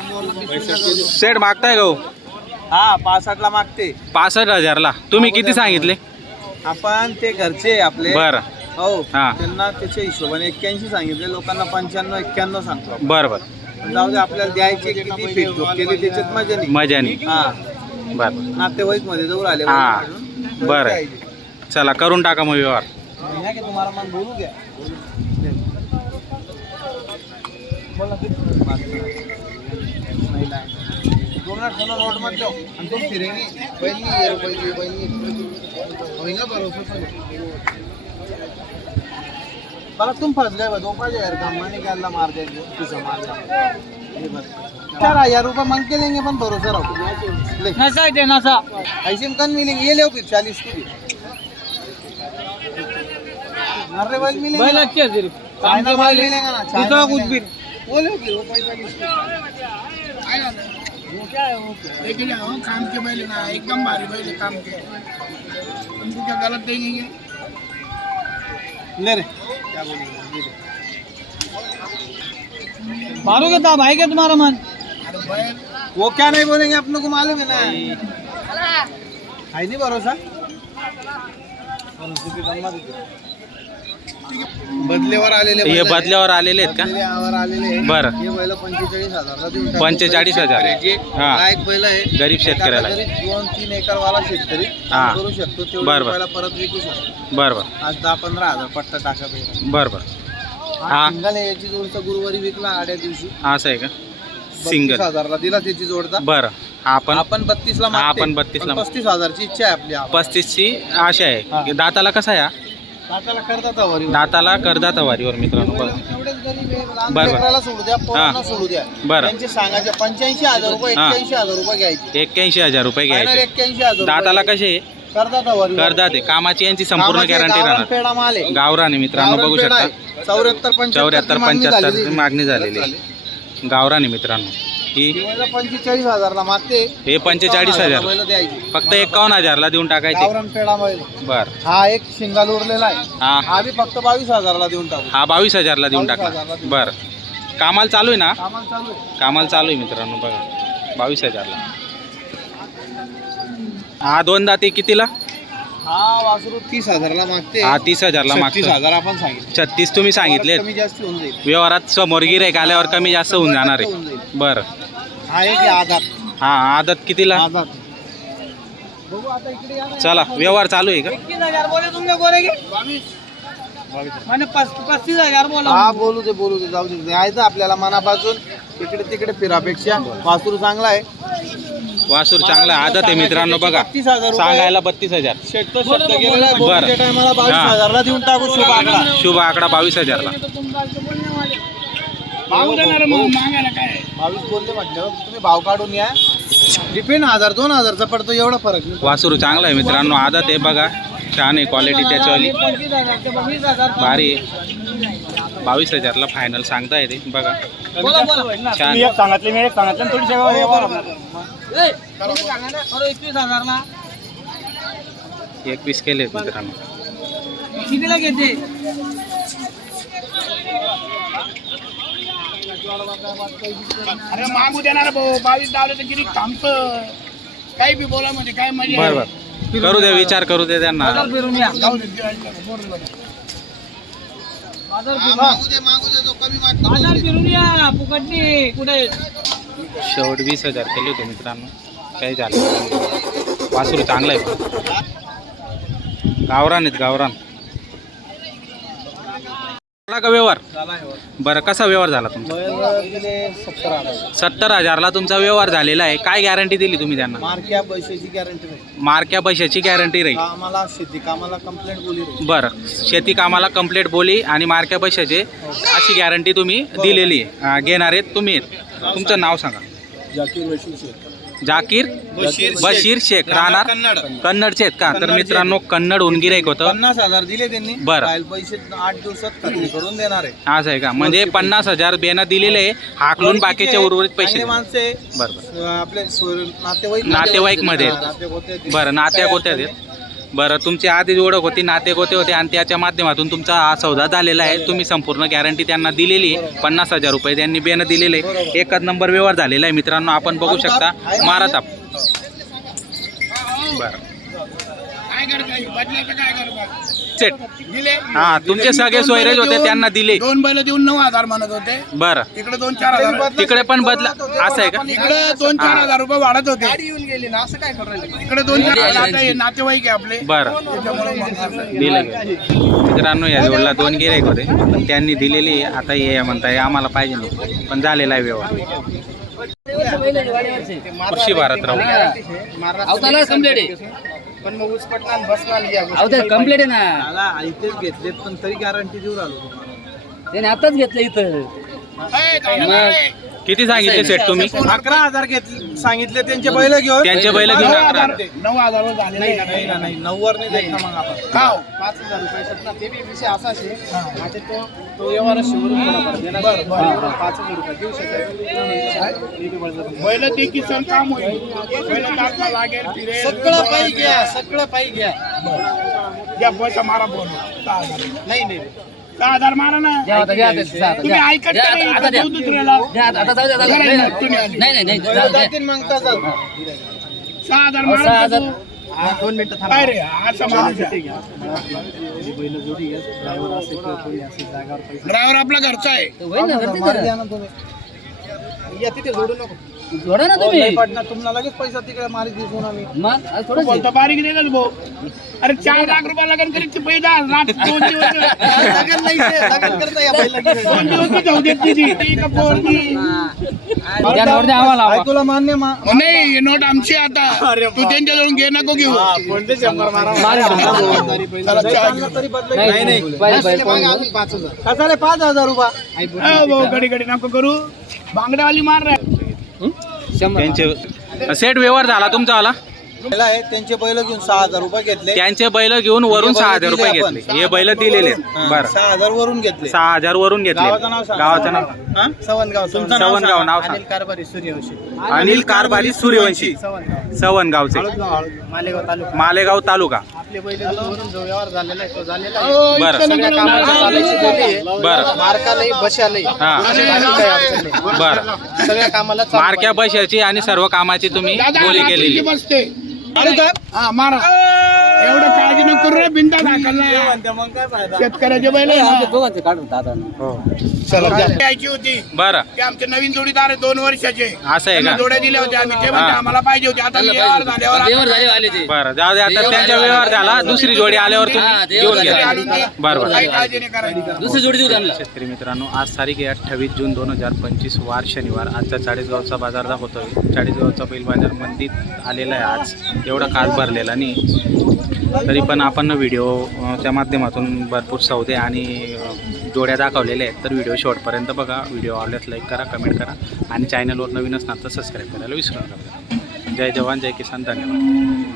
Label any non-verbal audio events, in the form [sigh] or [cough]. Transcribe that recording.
Set मागताय गहू हा पासष्ट ला मागते पासष्ट हजारला तुम्ही किती सांगितले आपण ते घरचे आपले बरं हो हा. त्यांना त्याच्या हिशोबाने एक्क्याऐंशी सांगितले लोकांना पंच्याण्णव एक्क्याण्णव सांगतो आपण. बरं बरं जाऊ दे आपल्याला द्यायचे किती फेक केली त्याच्यात मजा नाही मजानी हा बरं नातेवाईकमध्ये जवळ आले हा. बरं. द्यायचे. चला करून टाका मग व्यवहार घ्या की तुम्हाला मन बोलू द्या बोला. आणि फिरेंगे ये होईना मला तुम यार क्या अल्लाह मार. चार हजार रुपये मांग के लेंगे अपन भरोसा रहो. नशा नशा. ऐसे में कन मिलेंगे. ये ले फिर चालीस की नर्रे बैल मिलेंगे बैल ना? अच्छे हैं सिर्फ काम चाइना के माल बैल मिलेगा ना दूसरा चाइना कुछ भी। वो वो पैंतालीस की लेकिन हाँ, काम के बैल ना एकदम भारी बैल है काम के। उनको क्या गलत देंगे ले रे। क्या बोलेंगे मारोगे तो भाई क्या तुम्हारा मन। वो क्या नहीं बोलेंगे अपने को मालूम है ना। है नहीं भरोसा? बदलेवर आलेले हे. बदल्यावर आलेले आहेत का बदलेवर आलेले आहे. बरं. हे बैल पंचेचाळीस हजारला देऊन टाकतो. 45,000. शेतकऱ्याचे हा. लायक बैल आहे गरीब शेतकऱ्याला. एखादा दोन तीन एकर वाला शेतकरी हा. करू शकतो बरं, तेवढ्या बरं. बैला परत विकू शकतो बरं बरं आज दहा पंधरा हजार पट्टा टाका बरं बरं हा. सिंगल आहे याची जोडचा गुरुवारी विकला आड्या दिवशी असं आहे का बत्तीस सिंगल हजारला दिला त्याची जोडचा बरं आपण आपण बत्तीस ला हा, आपण 32 ला पस्तीस हजारची इच्छा आहे आपली पस्तीसची आशा आहे हा. दाताला कसा आहे हा? दाताला करदाता वारीवर मित्रांनो बरं. लेकराला सोडू द्या पोरांना सोडू द्या. बरं. त्यांचे सांगायचे पंच्याऐंशी हजार रुपये हा. एक्क्याऐंशी हजार रुपये घ्यायचे. एक्क्याऐंशी हजार रुपये घ्यायचे. एक्क्याऐंशी हजार दाताला. कसे? करदात कामाची यांची संपूर्ण गॅरंटी राहणार. पेढा माल आहे. गावरान मित्रांनो बघू शकता. चौऱ्याहत्तर चौऱ्याहत्तर पंच्याहत्तर मागणी झालेली आहे. गावरान मित्रांनो. ही पंचेचाळीस हजारला मागते. हे पंचेचाळीस हजार. बैल द्यायची. फक्त एकावन्न हजारला देऊन टाकायचे. गावरान पेढा बैल. बर. हा एक शिंगाल उरलेला आहे. हा. हा बी फक्त बावीस हजारला देऊन टाकू. हा बावीस हजारला देऊन 22,000 टाका ला देऊन बर. कामाला चालू आहे ना? सामान चालू आहे. कामाला चालू आहे मित्रांनो बघा. बावीस हजारला. हा दोन दाते कितीला? हा वासरू तीस हजारला मागते. हा तीस हजारला छत्तीस मागतो हजार आपण सांगितलं. छत्तीस तुम्ही सांगितले कमी जास्त होऊन जाईल. व्यवहारात समोर गिरायक आल्यावर कमी जास्त होऊन जाणार होऊन आहे जाईल. बरं हा एक आधार हा आदत कितीला? आधार बघू आता इकडे या ना. चला व्यवहार चालू आहे का? इक्कीस हजार बोले तुमने बोले की? मैंने पस- पस्तीस हजार बोला. हा बोलू दे बोलू दे जाऊ दे. द्यायचं आपल्याला मनापासून इकडे तिकडे फिरापेक्षा वासरू चांगला आहे. वासूर चांगला आहे. आदत आहे मित्रांनो बघा. सांगायला बत्तीस हजार. बरं. टायमाला बावीस हजारला देऊन टाकू शुभ आकडा शुभ आकडा बावीस हजारला. तुम्ही भाव काढून या डिपेंड हजार दोन हजारचा पडतो एवढा फरक वासूर चांगला आहे मित्रांनो आदत आहे बघा. छान आहे क्वालिटी त्याच्यावाली हजार भारी आहे. बावीस हजारला फायनल सांगता येते बघा. छान. सांगितले मी सांगितलं थोडी एकवीस हजारला. एक पीस केले मित्रांनो. कितीला घेते? अरे मागू देणार भाऊ बावीस डावले तर किती थांबतं. काही बी बोला म्हणजे काय मजा बरं बरं. करू दे विचार करू दे त्यांना. बाजार फिरून या. बरोबर फुकटनी कुठे? शेवट वीस हजार केले होते मित्रांनो. काही झालं वासरू चांगलं आहे. गावरान आहेत गावरान. झाला का व्यवहार. बरं कसा व्यवहार झाला तुमचा? सत्तर हजार सत्तर हजारला तुमचा व्यवहार झालेला आहे. काय गॅरंटी दिली तुम्ही त्यांना? मार्क्या पैशाची गॅरंटी मारक्या पैशाची गॅरंटी राहील शेती कामाला कंप्लेंट बोली. बरं शेती कामाला कंप्लीट बोली आणि मारक्या पैशाचे अशी गॅरंटी तुम्ही दिलेली आहे. घेणार आहेत तुम्ही तुमचं नाव सांगा. जाकीर बशीर शेख. जाकीर बशीर शेख. बशीर शेख. राहणार कन्नड. कन्नडचे आहेत का? तर. मित्रांनो कन्नड उनगिर एक होतं. पन्नास हजार दिले त्यांनी. बरं. पैसे आठ दिवसात खरेदी करून देणार आहे. असं आहे का? म्हणजे पन्नास हजार बेना दिलेले आहे. हाकलून बाकीचे उर्वरित पैसे. माणसे बरं बरं. अं, आपले नातेवाईक नातेवाईकमध्ये. बरं नात्या अडचण आहेत. बरं तुमची आधीच ओळख होती नाते गोते होते आणि त्याच्या माध्यमातून तुमचा हा सौदा झालेला आहे. तुम्ही संपूर्ण गॅरंटी त्यांना दिलेली आहे. पन्नास हजार रुपये त्यांनी बेनं दिलेले एकच नंबर व्यवहार झालेला आहे मित्रांनो. आपण बघू शकता. मारा ताप बरं सेट दिले. हा तुमचे सगळे सोयरेज होते त्यांना दिले. दोन बैल देऊन नऊ हजार म्हणत होते. बरं. इकडे दोन चार हजार. तिकडे पण बदला असं आहे का? इकडे दोन चार. हजार रुपये वाढत होते. गाडी येऊन गेली ना असं काय करू राहिले? इकडे दोन चार हे नातेवाईक आहे आपले. बरं. त्याच्यामुळे मग असं. दिलं गेलं. मित्रांनो या जोडला दोन गिरायक होते. पण त्यांनी दिलेली आहे. आता ये म्हणताय आम्हाला पाहिजे नको पण झालेला आहे व्यवहार. कृषी भारत राहू. अवताला पण मग उसपटणार बसणार या गोष्टी. अवतार कंप्लीट आहे ना मला इथेच घेतलेत पण तरी गॅरंटी देऊ राहिलो तुम्हाला त्याने आताच घेतलं इथं. किती सांगितले सेट तुम्ही? अकरा हजार घेतले सांगितले त्यांचे बैल घेऊन. त्यांचे बैल नऊ घेऊन अकरा. हजार. नऊ हजार झाले नाही नाही ना, नाही नऊवर नाही. देत ना मग आपण. खाओ पाच हजार रुपये आहेत ना ते बी विषय असाच आहे माझे तो तो व्यवहार शिवरून थोडाफार देणार पाच हजार रुपये देऊ शकतो बैल ते किसन काम होईल. लागेल फिरेल. सगळं पायी घ्या सगळं पायी घ्या. या पैसा मारा बोल नाही नाही. सहा हजार मारा ना द्या आता, द्या आता, द्या आता, तुम्ही द्या. ऐकत द्या नाही, आता, आता द्या. देऊ दुसऱ्याला द्या आता, आता जाऊ द्या, जाऊ द्या. नाही, नाही, नाही, तुम्ही आले. नाही, नाही, नाही, बैल जाऊ द्या. जातील मग तसंच. सहा हजार अहो, मारा सहा ना हजार. तू. हा, दोन मिनिटं थांबा काय रे असा माणूस आहे. बैल जोडी घ्या ड्रायव्हर आपला घरचा आहे होईल ना, या तिथे जोडू नको जोडा ना हो, तुम्ही. नाही तुम्हाला लगेच पैसा तिकडे मारी दिसून आम्ही मग आज बोलतो बारीक का भाऊ? अरे चार लाख रुपये लगन करीत पैदा रात दोन दिवस [laughs] नाही जाऊ देत तिची तुला मान्य मा नाही ही नोट आमची आता. तू त्यांच्याजवळ घे नको घेऊ. कोणते शंभर मारा. नाही, नाही. पाच हजार. रुपये. भाऊ घडी घडी नको करू. बांगड्यावाली मार रे. शंभर त्यांचे सेट व्यवहार झाला तुमचावाला? बैल आहे त्यांचे बैल घेऊन सहा हजार रुपये घेतले. त्यांचे बैल घेऊन वरून सहा हजार रुपये. घेतले. हे बैल दिलेले आहेत. बरं. सहा हजार वरून घेतले. सहा हजार वरून घेतले. गावाचं नाव? सवनगाव तुमचं सवनगाव. नाव. अनिल कारभारी सूर्यवंशी. अनिल कारभारी सूर्यवंशी. सवनगाव. सवनगावचे. मालेगाव तालुका. आपले बैल वरून जो व्यवहार झालेला आहे तो झालेला आहे बरं. सगळ्या. चालायची आहे. बरं मार्कालाही बशालाही हा. कोणाची काही अडचण नाही. बरं सगळ्या कामाला चालू मारक्या पैशाची आणि सर्व कामाची तुम्ही बोली केलेली बसते हा मारा एवढं काळजी नको करू रे बिंदा दाखल पाहिजे. मग काय फायदा? शेतकऱ्याचे बैल आहे ना. दोघांचे काढून दादा द्यायची होती? बरं. ते आमचे नवीन जोडीदार आहे दोन वर्षाचे. असं आहे त्यांना का? जोड्या दिल्या होत्या आम्ही ते म्हणते हा. आम्हाला पाहिजे होती आता व्यवहार झाल्यावर देवर झाले आले ते. बरं जाऊ दे आता त्यांचा व्यवहार झाला दुसरी जोडी आल्यावर हा, तुम्ही ते घेऊन. घ्या. आणून दे. बरोबर काही काळजी नाही करायची. दुसरी जोडी देऊ त्यांना. शेतकरी मित्रांनो आज तारीख आहे अठ्ठावीस जून दोन हजार पंचवीस वार शनिवार. आजचा चाळीसगावचा बाजार दाखवतोय. चाळीसगावचा बैल बाजार मंदीत आलेला आहे आज. एवढा काल भरलेला नाही. तरी पण आपण व्हिडिओच्या माध्यमातून भरपूर सौदे आणि जोड्या दाखवलेल्या आहेत. तर व्हिडिओ शेवटपर्यंत बघा. व्हिडिओ आवडल्यास लाईक करा कमेंट करा आणि चॅनलवर नवीन असणार तर सबस्क्राईब करायला विसरू नका. जय जवान जय किसान. धन्यवाद.